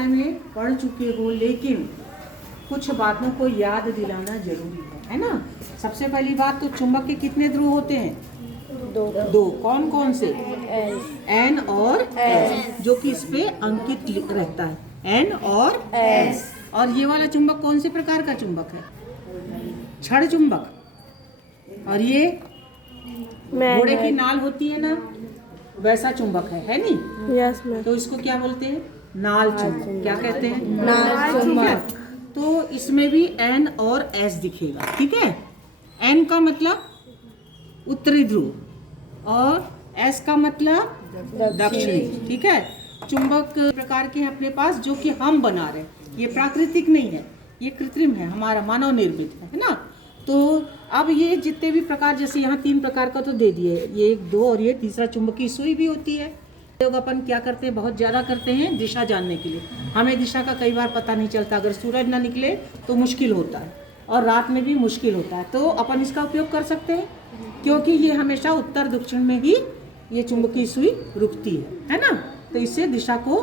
बारे में पढ़ चुके हो, लेकिन कुछ बातों को याद दिलाना जरूरी है ना। सबसे पहली बात तो चुंबक के कितने ध्रुव होते हैं? दो। कौन कौन से? एन और एस, जो कि इस पे अंकित रहता है, एन और एस। और ये वाला चुंबक कौन से प्रकार का चुंबक है? छड़ चुंबक। और ये घोड़े की नाल होती है ना, वैसा चुंबक है नहीं? Yes ma'am. तो इसको क्या बोलते हैं? नाल चुंबक। क्या कहते हैं? नाल चुंबक। तो इसमें भी एन और एस दिखेगा, ठीक है। एन का मतलब उत्तरी ध्रुव और एस का मतलब दक्षिणी, ठीक है। चुंबक प्रकार के हैं अपने पास जो कि हम बना रहे हैं, ये प्राकृतिक नहीं है, ये कृत्रिम है, हमारा मानव निर्मित है ना। तो अब ये जितने भी प्रकार, जैसे यहाँ 3 प्रकार का तो दे दिए, ये 1 2 और ये तीसरा चुंबकीय सुई भी होती है। लोग अपन क्या करते हैं, बहुत ज़्यादा करते हैं दिशा जानने के लिए। हमें दिशा का कई बार पता नहीं चलता, अगर सूरज ना निकले तो मुश्किल होता है और रात में भी मुश्किल होता है, तो अपन इसका उपयोग कर सकते हैं, क्योंकि ये हमेशा उत्तर दक्षिण में ही ये चुंबकीय सुई रुकती है ना। तो इससे दिशा को,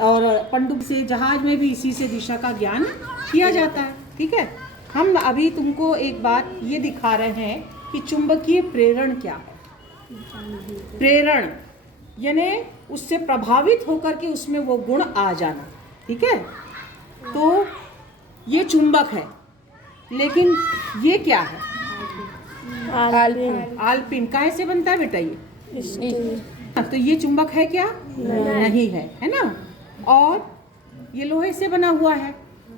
और पनडुब्बी से, जहाज में भी इसी से दिशा का ज्ञान किया जाता है, ठीक है। हम अभी तुमको एक बात ये दिखा रहे हैं कि चुंबकीय प्रेरण क्या है। प्रेरण यानी उससे प्रभावित होकर के उसमें वो गुण आ जाना, ठीक है। तो ये चुंबक है, लेकिन ये क्या है? आल्पिन। आल्पिन काहे से बनता है बेटा ये? तो ये चुंबक है क्या? नहीं है ना। और ये लोहे से बना हुआ है,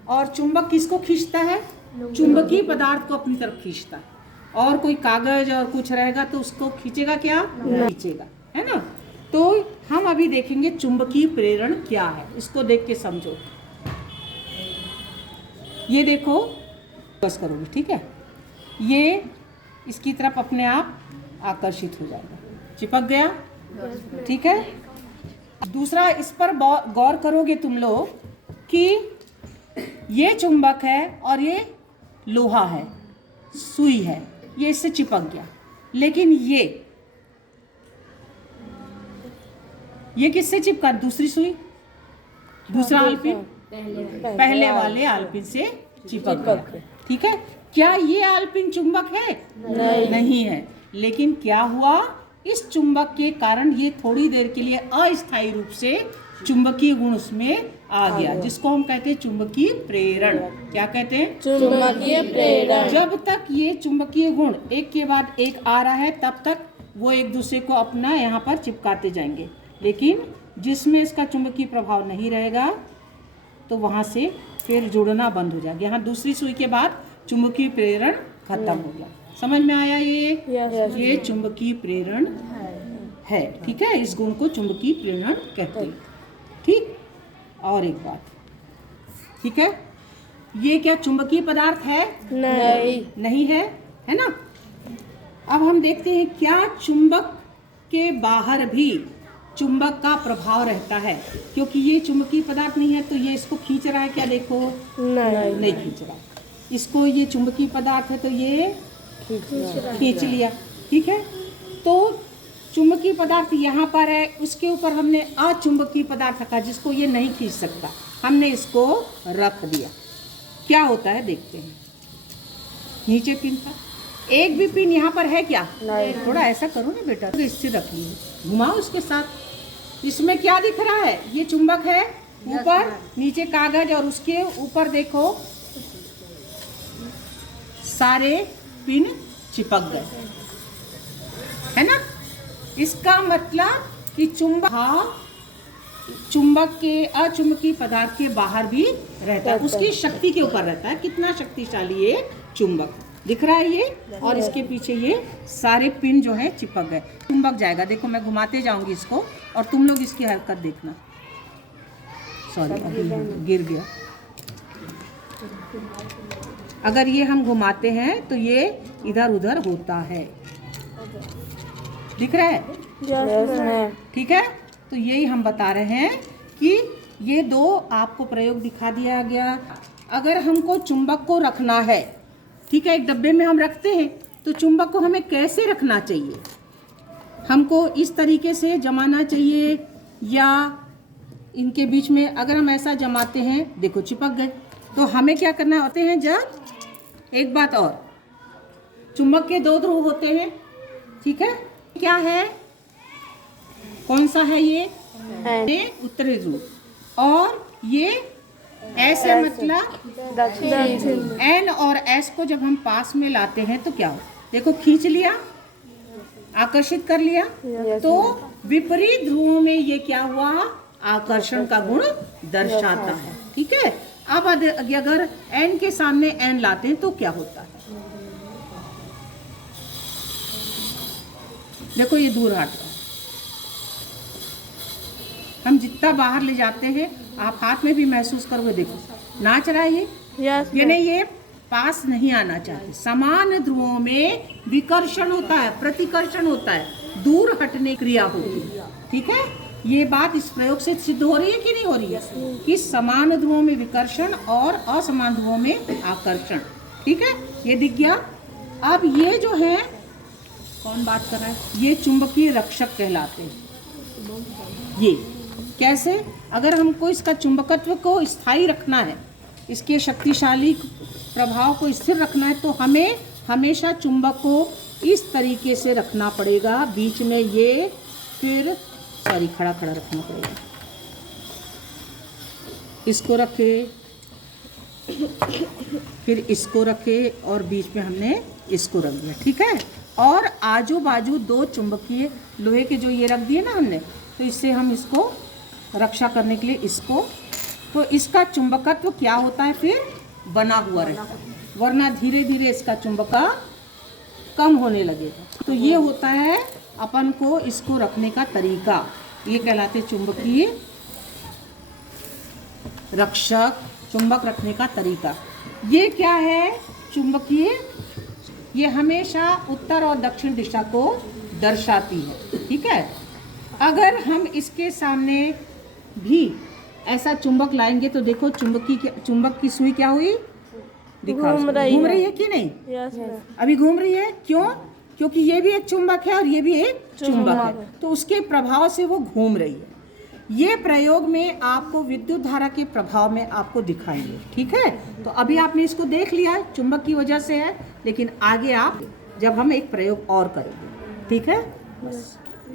और चुंबक किसको खींचता है? चुंबकीय पदार्थ को अपनी तरफ खींचता है। और कोई कागज और कुछ रहेगा तो उसको खींचेगा क्या? खींचेगा, है ना। तो हम अभी देखेंगे चुंबकीय प्रेरण क्या है, इसको देख के समझो। ये देखो, बस करोगे, ठीक है। ये इसकी तरफ अपने आप आकर्षित हो जाएगा, चिपक गया, ठीक है। दूसरा, इस पर गौर करोगे तुम लोग कि ये चुंबक है और ये लोहा है, सुई है, ये इससे चिपक गया। लेकिन ये किससे चिपका? दूसरी सुई, दूसरा आल्पिन, पहले वाले आल्पिन से चिपक गया, ठीक है। क्या ये आल्पिन चुंबक है? नहीं है। लेकिन क्या हुआ, इस चुंबक के कारण ये थोड़ी देर के लिए अस्थायी रूप से चुंबकीय गुण उसमें आ गया, जिसको हम कहते हैं चुंबकीय प्रेरण। क्या कहते हैं? चुंबकीय प्रेरण। जब तक ये चुंबकीय गुण एक के बाद एक आ रहा है, तब तक वो एक दूसरे को अपना यहाँ पर चिपकाते जाएंगे। लेकिन जिसमें इसका चुंबकीय प्रभाव नहीं रहेगा तो वहाँ से फिर जुड़ना बंद हो जाएगा। यहाँ दूसरी सुई के बाद चुंबकीय प्रेरण खत्म हो गया। समझ में आया? ये चुंबकीय प्रेरण है, ठीक है। इस गुण को चुंबकीय प्रेरण कहते हैं, ठीक। और एक बात, ठीक है, ये क्या चुंबकीय पदार्थ है? नहीं है ना। अब हम देखते हैं क्या चुंबक के बाहर भी चुंबक का प्रभाव रहता है, क्योंकि ये चुंबकीय पदार्थ नहीं है तो ये इसको खींच रहा है क्या? देखो, नहीं खींच रहा। इसको, ये चुंबकीय पदार्थ है तो ये खींच लिया, ठीक है। तो चुंबकीय पदार्थ यहाँ पर है, उसके ऊपर हमने अचुंबकीय पदार्थ रखा जिसको ये नहीं खींच सकता, हमने इसको रख दिया। क्या होता है देखते हैं। नीचे पिन था, एक भी पिन यहाँ पर है क्या? थोड़ा ऐसा करो ना बेटा, तो इससे रख लीजिए, घुमाओ उसके साथ। इसमें क्या दिख रहा है? ये चुंबक है, ऊपर नीचे कागज, और उसके ऊपर देखो सारे पिन चिपक गए, है ना। इसका मतलब कि चुंबक के अचुंबकीय पदार्थ के बाहर भी रहता है, उसकी शक्ति के ऊपर रहता है, कितना शक्तिशाली ये चुंबक दिख रहा है ये। और इसके पीछे ये सारे पिन जो है चिपक गए, चुंबक जाएगा। देखो मैं घुमाते जाऊंगी इसको और तुम लोग इसकी हरकत देखना। सॉरी, अभी गिर गया। अगर ये हम घुमाते हैं तो ये इधर उधर होता है, दिख रहा है? ठीक है। तो यही हम बता रहे हैं कि ये 2 आपको प्रयोग दिखा दिया गया। अगर हमको चुंबक को रखना है, ठीक है, एक डब्बे में हम रखते हैं, तो चुंबक को हमें कैसे रखना चाहिए? हमको इस तरीके से जमाना चाहिए या इनके बीच में अगर हम ऐसा जमाते हैं, देखो चिपक गए। तो हमें क्या करना होते हैं, जब एक बात और, चुंबक के दो ध्रुव होते हैं, ठीक है। क्या है, कौन सा है ये उत्तरी ध्रुव, और ये एस है मतलब दक्षिण। एन और एस को जब हम पास में लाते हैं तो क्या हो, देखो खींच लिया, आकर्षित कर लिया, तो विपरीत ध्रुवों में ये क्या हुआ, आकर्षण का गुण दर्शाता है, ठीक है। अब अगर एन के सामने एन लाते हैं तो क्या होता है, देखो ये दूर हट रहा है। हम जितना बाहर ले जाते हैं, आप हाथ में भी महसूस करोगे, देखो नाच रहा है ये, यानी ये पास नहीं आना चाहते। समान ध्रुवों में विकर्षण होता है, प्रतिकर्षण होता है, दूर हटने क्रिया होती है, ठीक है। ये बात इस प्रयोग से सिद्ध हो रही है कि नहीं हो रही है, कि समान ध्रुवों में विकर्षण और असमान ध्रुवों में आकर्षण, ठीक है, ये दिख गया। अब ये जो है, कौन बात कर रहा है, ये चुंबकीय रक्षक कहलाते हैं। ये कैसे, अगर हमको इसका चुंबकत्व को स्थायी रखना है, इसके शक्तिशाली प्रभाव को स्थिर रखना है, तो हमें हमेशा चुंबक को इस तरीके से रखना पड़ेगा, बीच में ये, फिर खड़ा खड़ा रखना पड़ेगा, इसको रखे, फिर इसको रखे, और बीच में हमने इसको रख दिया, ठीक है। और आजू बाजू दो चुंबकीय लोहे के जो ये रख दिए ना हमने, तो इससे हम इसको रक्षा करने के लिए इसको, तो इसका चुंबकत्व क्या होता है, फिर बना हुआ रहता है, वरना धीरे धीरे इसका चुंबका कम होने लगेगा। तो ये होता है अपन को इसको रखने का तरीका, ये कहलाते चुंबकीय रक्षक, चुंबक रखने का तरीका। ये क्या है, चुंबकीय, ये हमेशा उत्तर और दक्षिण दिशा को दर्शाती है, ठीक है। अगर हम इसके सामने भी ऐसा चुंबक लाएंगे तो देखो चुंबक की सुई क्या हुई, घूम रही है कि नहीं, अभी घूम रही है, क्यों, क्योंकि ये भी एक चुंबक है और ये भी एक चुंबक है, तो उसके प्रभाव से वो घूम रही है। ये प्रयोग में आपको विद्युत धारा के प्रभाव में आपको दिखाएंगे, ठीक है। तो अभी आपने इसको देख लिया, चुंबक की वजह से है, लेकिन आगे आप जब हम एक प्रयोग और करेंगे, ठीक है, बस।